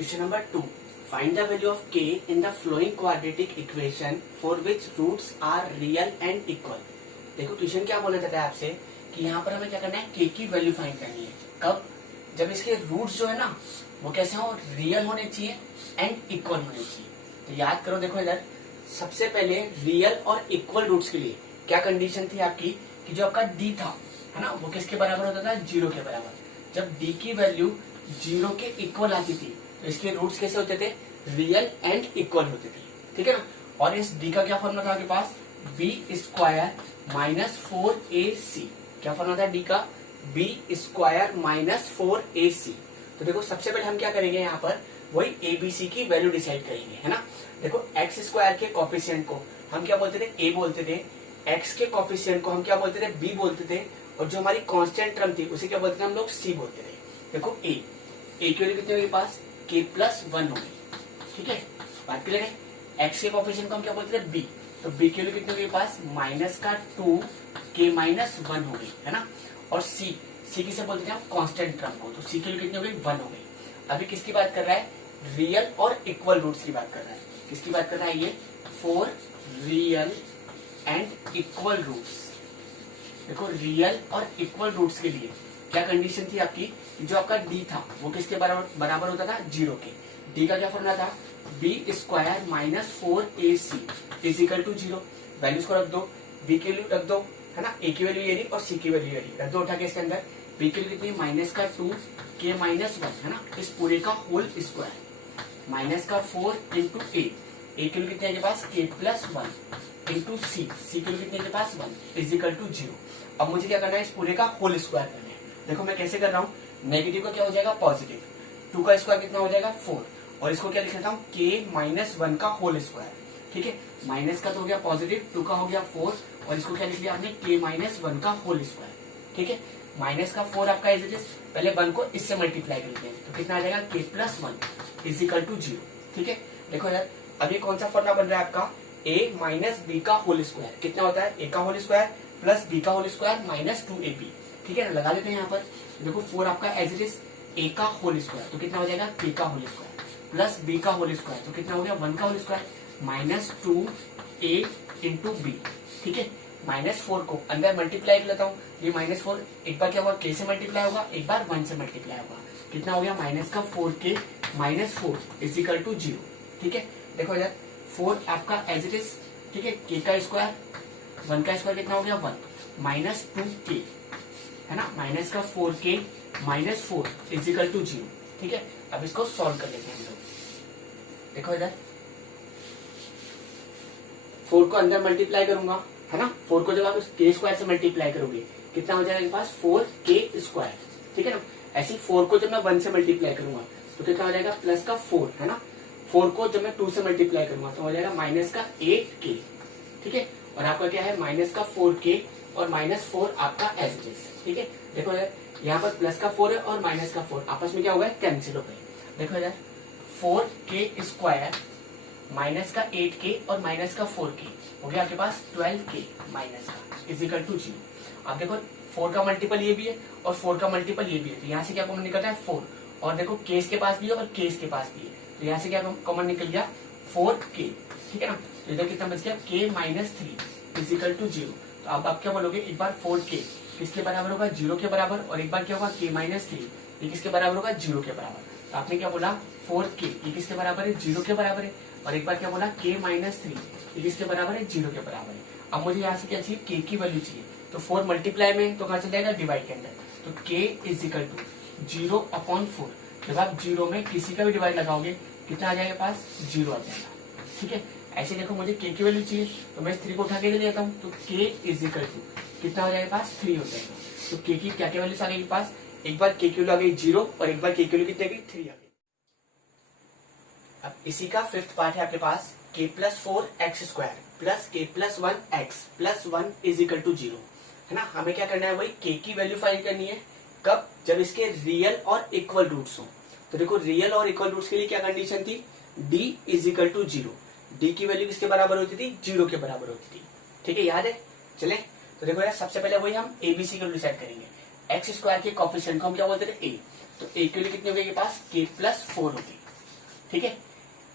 Question number 2. Find the value of k in the flowing quadratic equation for which roots are real and equal. देखो question क्या बोला जाता है आपसे कि यहाँ पर हमें क्या करना है, k की वैल्यू फाइंड करनी है। कब? जब इसके रूट्स जो है ना वो कैसे हो, रियल होने चाहिए एंड इक्वल होने चाहिए। तो याद करो, देखो इधर सबसे पहले रियल और इक्वल रूट्स के लिए क्या कंडीशन थी आपकी कि जो आपका d था है ना, वो किसके बराबर होता था, 0 के बराबर। जब d की वैल्यू 0 के इक्वल आती थी तो इसके रूट्स कैसे होते थे, रियल एंड इक्वल होते थे, ठीक है ना। और इस d का क्या फॉर्मूला था आपके पास, b स्क्वायर माइनस 4ac। क्या फॉर्मूला था d का, b स्क्वायर माइनस 4ac। तो देखो सबसे पहले हम क्या करेंगे, यहाँ पर वही abc की वैल्यू डिसाइड करेंगे, है ना। देखो x स्क्वायर के कोफिशिएंट को हम क्या बोलते थे, a बोलते थे। x के कोफिशिएंट को हम क्या बोलते थे, b बोलते थे। और जो हमारी कांस्टेंट टर्म थी उसे क्या बोलते थे हम लोग, c बोलते थे। देखो a की वैल्यू कितनी होगी पास, k+1 होगी, ठीक है। बात क्लियर है। x के कोफिशिएंट को हम क्या बोलते थे, b। तो b की वैल्यू कितनी होगी पास, -2 k-1 हो गई, है ना। और c किसे बोलते थे हम, कांस्टेंट टर्म को। तो c की वैल्यू कितनी हो गई, 1 हो गई। अभी किसकी बात कर रहा है, रियल और इक्वल रूट्स की बात कर रहा है। किसकी बात कर रहा है ये, for real and equal roots. देखो रियल और इक्वल रूट्स के लिए क्या कंडीशन थी आपकी, जो आपका d था वो किसके बराबर होता था, 0 के। d का क्या फॉर्मूला था, b square minus 4ac is equal to 0। Values को रख दो, b की वैल्यू रख दो, है ना। a की वैल्यू ये रही और c की वैल्यू ये रही, रख दो उठा के इसके अंदर। b की वैल्यू कितनी, -2 k-1, है ना। इस पूरे का होल स्क्वायर, -4 इंटू a की वैल्यू कितनी है के पास, k+1 इंटू c की वैल्यू कितनी है के पास, 1 इज इक्वल टू 0। अब मुझे क्या करना है, इस पूरे का होल स्क्वायर करना है। देखो मैं कैसे कर रहा हूँ, नेगेटिव का क्या हो जाएगा, पॉजिटिव। 2 का स्क्वायर कितना हो जाएगा, 4। और इसको क्या लिख लेता हूँ, k-1 का होल स्क्वायर, ठीक है। माइनस का तो हो गया पॉजिटिव, 2 का हो गया 4, और इसको क्या लिख लिया आपने, k-1 का होल स्क्वायर, ठीक है। माइनस का 4 आपका एज इट इज, पहले 1 को इससे मल्टीप्लाई करते हैं तो कितना आ जाएगा, k+1 इज इक्वल टू 0, ठीक है। देखो यार अब ये कौन सा फॉर्मूला बन रहा है आपका, a माइनस बी का होल स्क्वायर कितना होता है, a का होल स्क्वायर प्लस b का होल स्क्वायर -2ab, ठीक है ना। लगा लेते हैं यहाँ पर। देखो 4 आपका एज इट इज a का होल स्क्वायर तो कितना हो जाएगा, k का होल स्क्वायर प्लस b का होल स्क्वायर तो कितना हो गया, 1 का whole square -2a into b, ठीक है। -4 को अंदर मल्टीप्लाई कर लेता हूँ। ये -4 एक बार क्या होगा, k से मल्टीप्लाई होगा, एक बार 1 से मल्टीप्लाई होगा। कितना हो गया, -4k -4 इज इक्वल टू 0, ठीक है। देखो यार 4 आपका एज इट इज, ठीक है। k का स्क्वायर 1 का स्क्वायर कितना हो गया, 1 -2k, है ना। -4k -4 इज इक्वल टू 0, ठीक है। अब इसको सॉल्व कर लेते हैं हम लोग। देखो इधर 4 को अंदर मल्टीप्लाई करूंगा, है ना। 4 को जब आप k स्क्वायर से मल्टीप्लाई करोगे कितना हो जाएगा पास, 4k स्क्वायर, ठीक है ना। ऐसे 4 को जब मैं 1 से मल्टीप्लाई करूंगा तो कितना हो जाएगा, प्लस का 4, है ना। 4 को जब मैं 2 से मल्टीप्लाई करूंगा तो हो जाएगा -8k, ठीक है। और आपका क्या है, -4k और -4 आपका एज इट इज, ठीक है। देखो यार यहाँ पर प्लस का 4 है और माइनस का 4 आपस में क्या होगा, कैंसिल हो गए। देखो यार 4k स्क्वायर माइनस का 8k और माइनस का 4k हो गया आपके पास 12k माइनस का इज इक्वल टू 0। अब देखो 4 का मल्टीपल ये भी है और 4 का मल्टीपल ये भी है, तो यहाँ से क्या कॉमन निकलता है, 4। और देखो केस के पास भी है और केस के पास भी है, तो यहाँ से क्या कॉमन निकल गया, 4k, ठीक है ना। तो इधर कितना बच गया, k-3 इज इक्वल टू 0। तो अब आप क्या बोलोगे, एक बार 4k किसके बराबर होगा, 0 के बराबर, और एक बार क्या होगा k-3 ये किसके बराबर होगा, 0 के बराबर। तो आपने क्या बोला, 4k ये किसके बराबर है, 0 के बराबर है। और एक बार क्या बोला, k-3 ये किसके बराबर है, 0 के बराबर है। अब मुझे यहाँ से क्या चाहिए, k की वैल्यू चाहिए। तो 4 मल्टीप्लाई में तो कहाँ चल जाएगा, डिवाइड के अंदर। तो k इज इक्वल टू 0/4। जब आप 0 में किसी का भी डिवाइड लगाओगे कितना आ जाएगा पास, 0 आ जाएगा, ठीक है। ऐसे देखो मुझे k की वैल्यू चाहिए तो मैं इस 3 को उठा के ले लेता हूँ, तो k इज इक्वल टू कितना हो जाएगा पास, 3 हो जाएगा। तो k की क्या क्या वैल्यूज आ गई पास, एक बार k की वैल्यू आ गई 0 और एक बार k की वैल्यू कितनी आ गई, 3 आ गई। अब इसी का 5th पार्ट है आपके पास, k+4x² plus k+1x plus 1 is equal to 0, है ना। हमें क्या करना है, वही k की वैल्यू फाइंड करनी है। कब? जब इसके रियल और इक्वल रूट्स हो। तो देखो रियल और इक्वल रूट्स के लिए क्या कंडीशन थी, d is equal to 0। d की वैल्यू किसके बराबर होती थी, 0 के बराबर होती थी, ठीक है, याद है। चले तो देखो यार सबसे पहले वही हम एबीसी को डिसाइड करेंगे। x स्क्वायर के कोफिशिएंट को हम क्या बोलते थे, a। तो a के लिए कितनी हो गई के पास, k+4 होगी, ठीक है।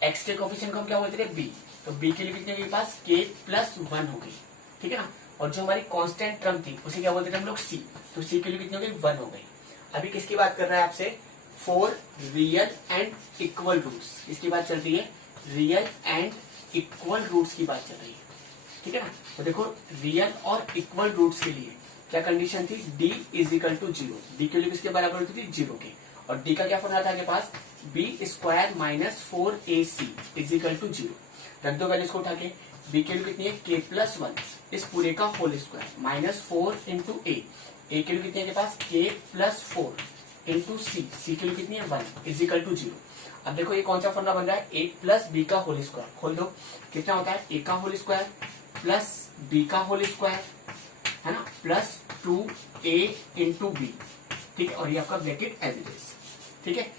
एक्स के कोफिशिएंट को हम क्या बोलते थे बी, तो बी के लिए कितनी होगी पास के प्लस 1 हो गई, ठीक है ना। और जो हमारी कांस्टेंट टर्म थी उसे क्या बोलते थे हम लोग सी, तो सी के लिए कितनी हो गई 1 हो गई। अभी किसकी बात कर रहा है आपसे, for real and equal roots, इसकी बात चल रही है, रियल एंड इक्वल रूट्स की बात चल रही है, ठीक है ना। तो देखो रियल और इक्वल रूट्स के लिए क्या कंडीशन थी, d is equal to 0, d के लिए किसके बराबर होती थी 0 के, और d का क्या फॉर्मूला था आपके पास, B square minus 4ac is equal to 0। रख दो वैल्यूज को उठा के, b के लिए कितनी है k प्लस 1 इस पूरे का whole square minus 4 into a के लिए कितनी है आपके पास k प्लस 4 इंटू c के लिए कितनी है 1 इज इक्वल टू 0। अब देखो ये कौन सा फॉर्मूला बन रहा है, a प्लस बी का होल स्क्वायर, खोल दो कितना होता है a का होल स्क्वायर प्लस b का होल स्क्वायर, है ना, प्लस 2a इंटू बी, ठीक है, और ये आपका ब्रैकेट एज इट इज, ठीक है,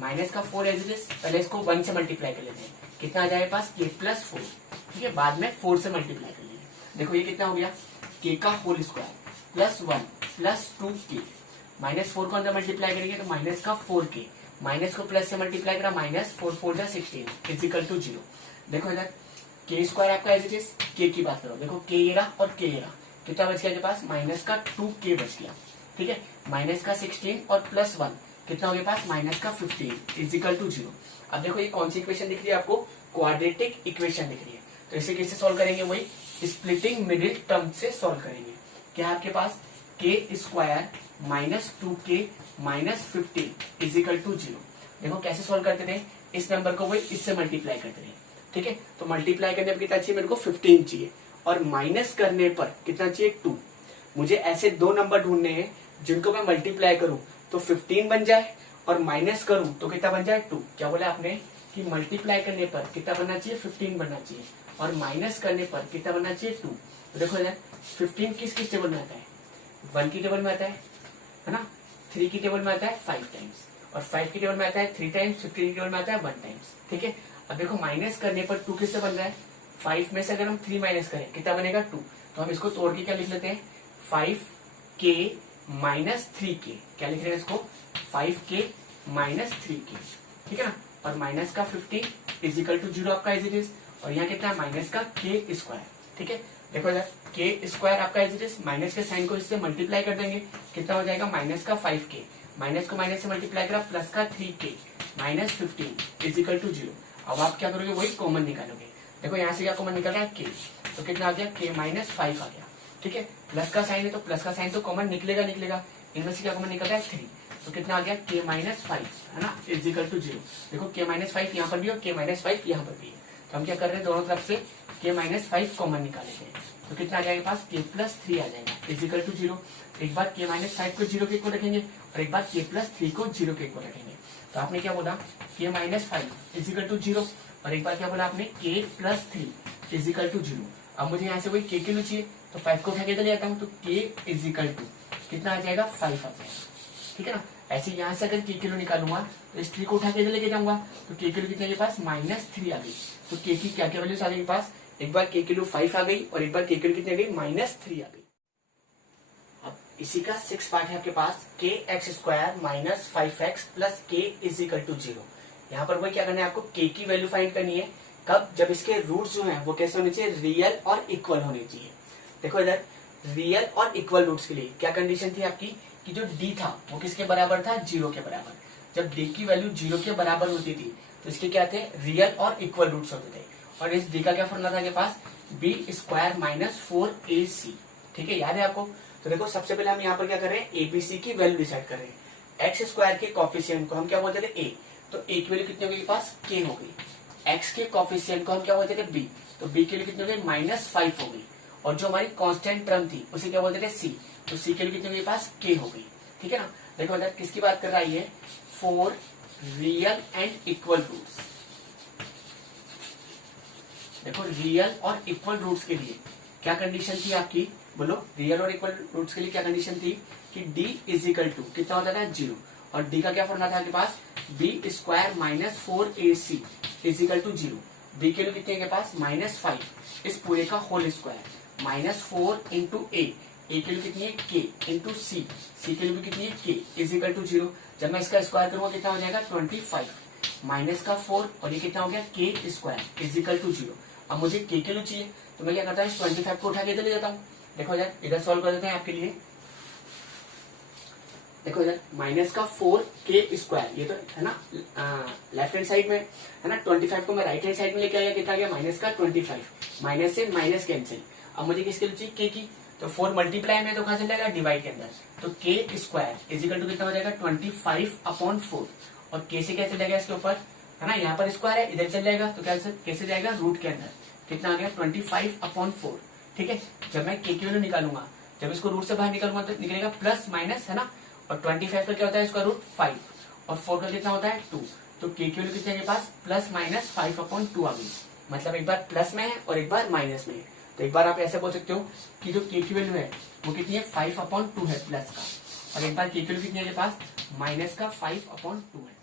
माइनस का 4 एज इट इज, पहले इसको 1 से मल्टीप्लाई कर लेते हैं, कितना आ जाएगा पास k प्लस 4, ठीक है, बाद में 4 से मल्टीप्लाई कर लेंगे। देखो ये कितना हो गया, k का whole square plus 1 plus 2k, minus 4 को अंदर मल्टीप्लाई करेंगे तो माइनस का 4k, माइनस को प्लस से मल्टीप्लाई करा माइनस 4 4 जा 16 इज इक्वल टू 0। देखो इधर के स्क्वायर आपका एज इट इज, के की बात करो, देखो के ये रहा और के ये रहा, कितना बच गया आपके पास, माइनस का 2k बच गया, ठीक है, माइनस का 16 और प्लस 1 कितना हो गया पास, माइनस का 15 इज इक्वल टू 0। अब देखो ये कौन सी इक्वेशन दिख रही है आपको, क्वाड्रेटिक इक्वेशन दिख रही है, तो इसे कैसे सॉल्व करेंगे, वही स्प्लिटिंग मिडिल टर्म से सॉल्व करेंगे। क्या आपके पास k square minus 2k minus 15 is equal to 0। देखो कैसे सॉल्व करते थे, इस नंबर को वही इससे मल्टीप्लाई करते थे, ठीक है, तो मल्टीप्लाई करने पर कितना चाहिए, मेरे को 15 चाहिए, और माइनस करने पर कितना चाहिए 2। मुझे ऐसे दो नंबर ढूंढने हैं जिनको मैं मल्टीप्लाई करूं तो 15 बन जाए, और माइनस करूं तो कितना बन जाए 2। क्या बोला आपने कि मल्टीप्लाई करने पर कितना बनना चाहिए, 15 बनना चाहिए, और माइनस करने पर कितना बनना चाहिए 2। तो देखो यार 15 किस टेबल में आता है, 1 की टेबल में आता है ना, 3 की टेबल में आता है 5 टाइम्स, और 5 की टेबल में आता है 3 टाइम्स, 15 की टेबल में आता है 1 टाइम्स, ठीक है। अब देखो माइनस करने पर 2 किससे बन रहा है, 5 में से अगर हम 3 माइनस करें कितना बनेगा 2, तो हम इसको तोड़ के क्या लिख लेते हैं, 5k माइनस 3k, क्या लिख रहे हैं इसको, 5k माइनस 3k, ठीक है ना, और माइनस का 15 इज इक्वल टू 0 आपका एज इट इज, और यहाँ कितना है माइनस का k स्क्वायर, ठीक है। देखो यार k स्क्वायर आपका एज इट इज, माइनस के साइन को इससे मल्टीप्लाई कर देंगे, कितना हो जाएगा माइनस का 5k, माइनस को माइनस से मल्टीप्लाई करा प्लस का 3k minus 15 is equal to 0। अब आप क्या करोगे, वही कॉमन निकालोगे, देखो यहाँ से क्या कॉमन निकल रहा है k, तो कितना आ गया k माइनस 5 आ गया, ठीक है, प्लस का साइन है तो प्लस का साइन तो कॉमन निकलेगा, इनमें से क्या कॉमन निकल रहा है 3, तो कितना आ गया k माइनस 5, है ना, इज इक्वल टू 0। देखो k माइनस 5 यहाँ पर भी और k माइनस 5 यहाँ पर भी है, तो हम क्या कर रहे हैं, दोनों तरफ से k माइनस 5 कॉमन निकालेंगे, तो कितना आ जाएगा पास, k प्लस 3 आ जाएगा इज इक्वल टू 0। एक बार k माइनस 5 को 0 के इक्वल रखेंगे, और एक बार k प्लस 3 को 0 के इक्वल रखेंगे, तो आपने क्या बोला, k minus 5 is equal to 0, और एक बार क्या बोला आपने, k plus 3 is equal to 0। अब मुझे यहाँ से वही k के लिए चाहिए, तो 5 को उठा के चले जाता हूँ, तो k इज इक्वल टू कितना आ जाएगा 5 आ जाएगा, ठीक है ना। ऐसे यहाँ से अगर k किलो निकालूंगा तो इस 3 को उठा के लेके जाऊंगा, तो k किलो कितने के पास माइनस 3 आ गई, तो k की क्या क्या वैल्यूज आ गई पास, एक बार k किलो 5 आ गई, और एक बार k किलो कितनी आ गई माइनस 3 आ गई। अब इसी का 6 पार्ट है आपके पास, k x square minus 5x plus k is equal to 0। यहाँ पर वही क्या करना है आपको, k की वैल्यू फाइंड करनी है, कब, जब इसके रूट्स जो हैं वो कैसे होने चाहिए, रियल और इक्वल होने चाहिए। देखो इधर रियल और इक्वल रूट्स के लिए क्या कंडीशन थी आपकी, कि जो d था वो किसके बराबर था, 0 के बराबर। जब d की वैल्यू 0 के बराबर होती थी तो इसके क्या थे, रियल और इक्वल रूट्स होते थे, और इस d का क्या फॉर्मूला था के पास, b स्क्वायर माइनस 4ac, ठीक है, याद है आपको। तो देखो सबसे पहले हम यहाँ पर क्या कर रहे हैं, एबीसी की वैल्यू डिसाइड कर रहे हैं। एक्स स्क्वायर के कॉफिशिएंट को हम क्या बोलते थे a, तो a की वैल्यू कितनी होगी पास, k हो गई। एक्स के कॉफिशिएंट को हम क्या बोलते थे b, तो b के लिए कितनी हो गई माइनस 5 हो गई, और जो हमारी कांस्टेंट टर्म थी उसे क्या बोलते थे c, तो c के लिए कितनी हो गई पास k हो गई, ठीक है ना। देखो इधर किसकी बात कर रहा है, ये for real and equal roots. देखो रियल और इक्वल रूट्स के लिए क्या कंडीशन थी आपकी, बोलो, रियल और इक्वल रूट्स के लिए क्या कंडीशन थी, कि d इज इक्वल टू कितना होता था 0, और d का क्या फॉर्मूला था आपके पास, b square minus 4ac is equal to 0। b के लिए कितने के पास माइनस 5 इस पूरे का whole square minus 4 into a के लिए कितनी है k इंटू c के लिए भी कितनी है k इज इक्वल टू 0। जब मैं इसका स्क्वायर करूंगा कितना हो जाएगा 25 माइनस का 4 और ये कितना हो गया के स्क्वायर इज इक्वल टू 0। अब मुझे के की वैल्यू चाहिए तो मैं क्या करता हूँ 25 को उठा के इधर ले जाता हूँ। देखो इधर इधर सॉल्व कर देते हैं आपके लिए। देखो इधर माइनस का 4 के स्क्वायर, ये तो है ना लेफ्ट हैंड साइड में है ना, 25 को मैं राइट हैंड साइड में लेके आया, कितना गया माइनस का 25, माइनस से माइनस कैंसिल। अब मुझे किसके लिए चाहिए के की, तो 4 मल्टीप्लाई में तो कहा चल जाएगा डिवाइड के अंदर, तो के स्क्वायर इज इक्वल टू कितना हो जाएगा 25/4 और के से क्या चल जाएगा इसके ऊपर है ना, यहाँ पर स्क्वायर है इधर चल जाएगा तो क्या कैसे जाएगा रूट के अंदर, कितना आ गया 25/4। ठीक है, जब मैं के की वैल्यू निकालूंगा, जब इसको रूट से बाहर निकालूंगा तो निकलेगा प्लस माइनस है ना, और 25 का क्या होता है इसका रूट 5 और 4 का कितना होता है 2, तो के की वैल्यू कितने है पास प्लस माइनस 5/2 आ गई। मतलब एक बार प्लस में है और एक बार माइनस में है, तो एक बार आप ऐसे बोल सकते हो कि जो के की वैल्यू है वो कितनी है 5/2 है प्लस का, और एक बार के की वैल्यू कितनी है पास माइनस का 5/2 है।